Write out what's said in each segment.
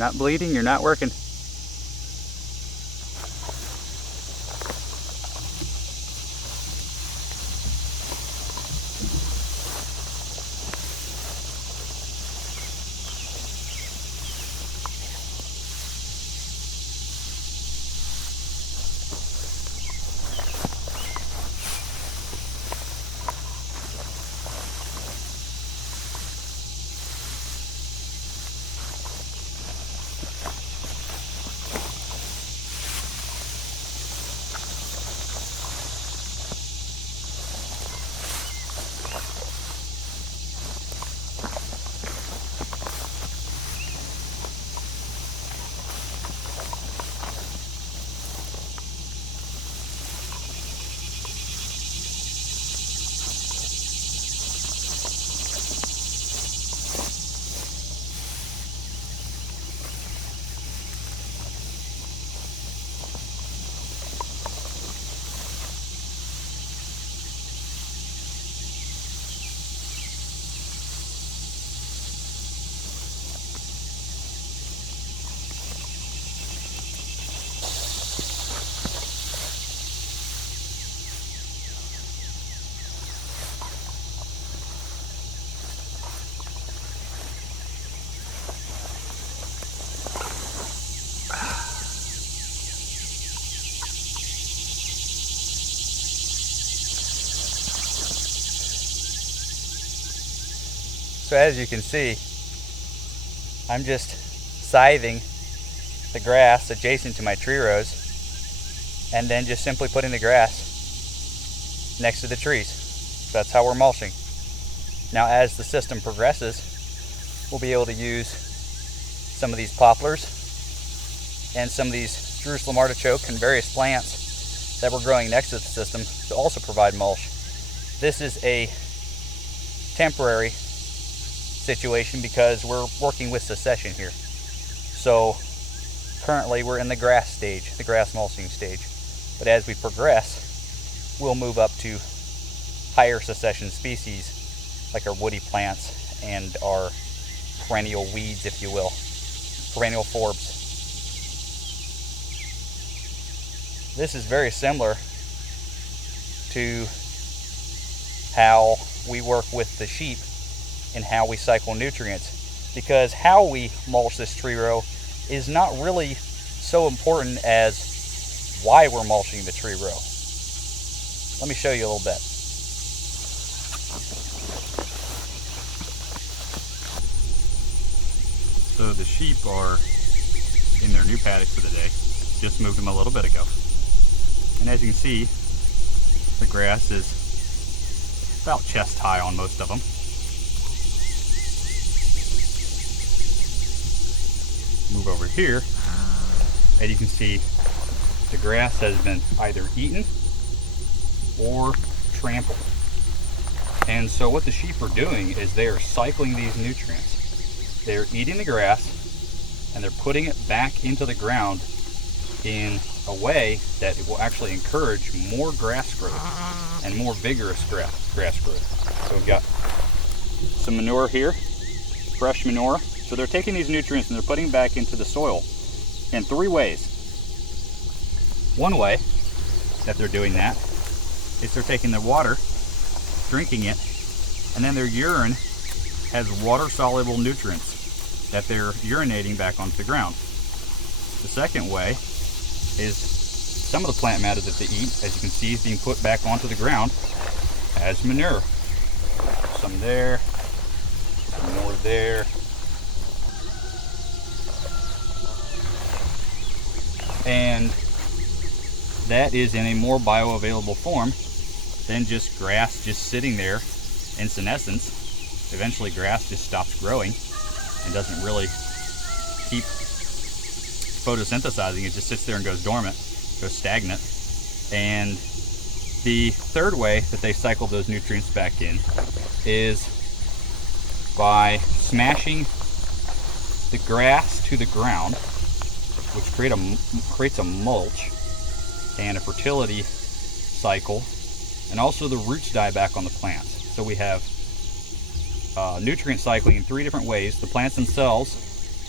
you're not bleeding, you're not working. So as you can see, I'm just scything the grass adjacent to my tree rows and then just simply putting the grass next to the trees. That's how we're mulching. Now as the system progresses, we'll be able to use some of these poplars and some of these Jerusalem artichoke and various plants that we're growing next to the system to also provide mulch. This is a temporary situation because we're working with succession here. So currently we're in the grass stage, the grass mulching stage. But as we progress, we'll move up to higher succession species like our woody plants and our perennial weeds, if you will, perennial forbs. This is very similar to how we work with the sheep and how we cycle nutrients, because how we mulch this tree row is not really so important as why we're mulching the tree row. Let me show you a little bit. So the sheep are in their new paddocks for the day. Just moved them a little bit ago. And as you can see, the grass is about chest high on most of them. Move over here, and you can see the grass has been either eaten or trampled. And so what the sheep are doing is they are cycling these nutrients. They're eating the grass and they're putting it back into the ground in a way that it will actually encourage more grass growth and more vigorous grass growth. So we've got some manure here, fresh manure. So they're taking these nutrients and they're putting them back into the soil in three ways. One way that they're doing that is they're taking the water, drinking it, and then their urine has water-soluble nutrients that they're urinating back onto the ground. The second way is some of the plant matter that they eat, as you can see, is being put back onto the ground as manure. Some there, some more there. And that is in a more bioavailable form than just grass just sitting there in senescence. Eventually grass just stops growing and doesn't really keep photosynthesizing. It just sits there and goes dormant, goes stagnant. And the third way that they cycle those nutrients back in is by smashing the grass to the ground, which creates a mulch and a fertility cycle, and also the roots die back on the plants. So we have nutrient cycling in three different ways. The plants themselves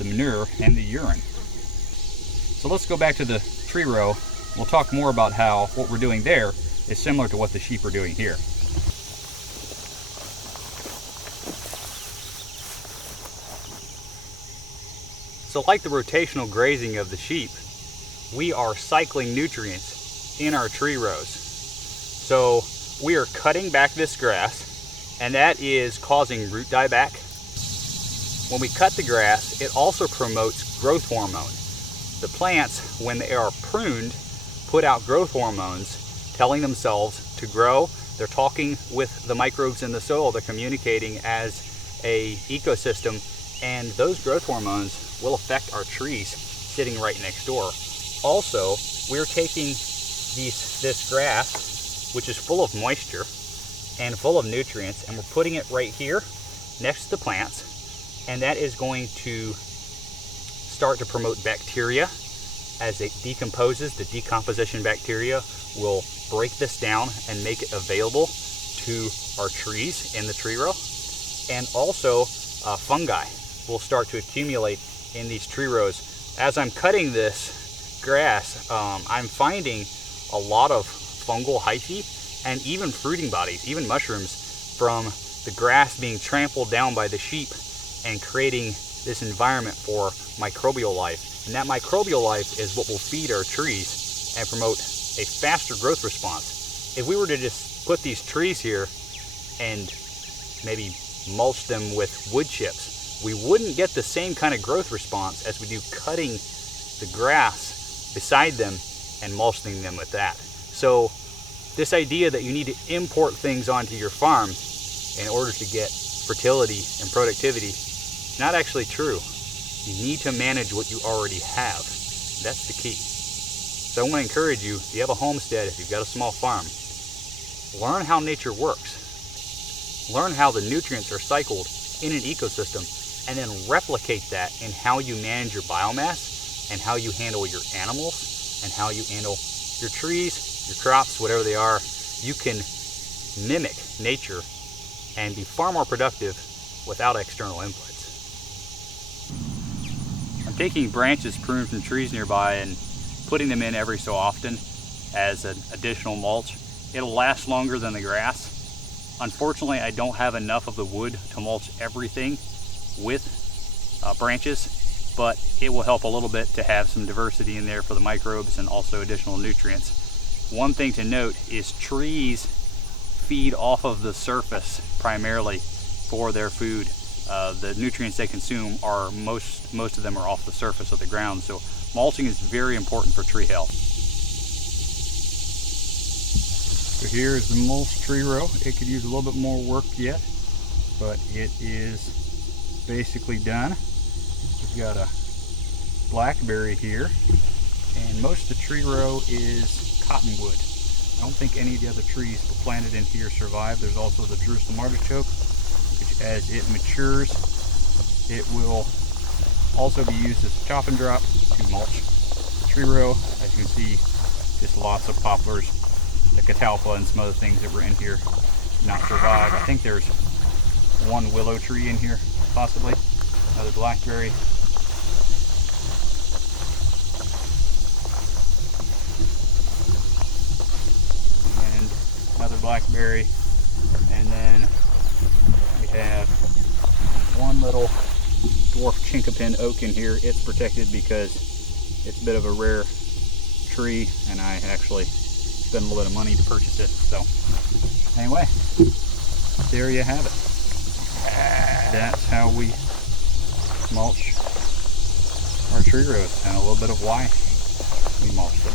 the manure and the urine. So let's go back to the tree row. We'll talk more about how what we're doing there is similar to what the sheep are doing here. So like the rotational grazing of the sheep, we are cycling nutrients in our tree rows. So we are cutting back this grass, and that is causing root dieback. When we cut the grass, it also promotes growth hormone. The plants, when they are pruned, put out growth hormones, telling themselves to grow. They're talking with the microbes in the soil. They're communicating as an ecosystem, and those growth hormones will affect our trees sitting right next door. Also, we're taking this grass, which is full of moisture and full of nutrients, and we're putting it right here next to the plants, and that is going to start to promote bacteria. As it decomposes, the decomposition bacteria will break this down and make it available to our trees in the tree row. And also fungi will start to accumulate in these tree rows. As I'm cutting this grass, I'm finding a lot of fungal hyphae and even fruiting bodies, even mushrooms, from the grass being trampled down by the sheep and creating this environment for microbial life. And that microbial life is what will feed our trees and promote a faster growth response. If we were to just put these trees here and maybe mulch them with wood chips, we wouldn't get the same kind of growth response as we do cutting the grass beside them and mulching them with that. So this idea that you need to import things onto your farm in order to get fertility and productivity is not actually true. You need to manage what you already have. That's the key. So I want to encourage you, if you have a homestead, if you've got a small farm, learn how nature works. Learn how the nutrients are cycled in an ecosystem, and then replicate that in how you manage your biomass and how you handle your animals and how you handle your trees, your crops, whatever they are. You can mimic nature and be far more productive without external inputs. I'm taking branches pruned from trees nearby and putting them in every so often as an additional mulch. It'll last longer than the grass. Unfortunately, I don't have enough of the wood to mulch everything with branches, but it will help a little bit to have some diversity in there for the microbes and also additional nutrients. One thing to note is trees feed off of the surface primarily for their food. The nutrients they consume are most of them are off the surface of the ground, so mulching is very important for tree health. So here is the mulch tree row. It could use a little bit more work yet, but it is basically done. We've got a blackberry here, and most of the tree row is cottonwood. I don't think any of the other trees planted in here survive. There's also the Jerusalem artichoke, which as it matures, it will also be used as a chopping drop to mulch the tree row. As you can see, just lots of poplars, the catalpa, and some other things that were in here did not survive. I think there's one willow tree in here, possibly, another blackberry. And another blackberry. And then we have one little dwarf chinkapin oak in here. It's protected because it's a bit of a rare tree, and I actually spent a little bit of money to purchase it. So anyway, there you have it. That's how we mulch our tree rows, and a little bit of why we mulch them.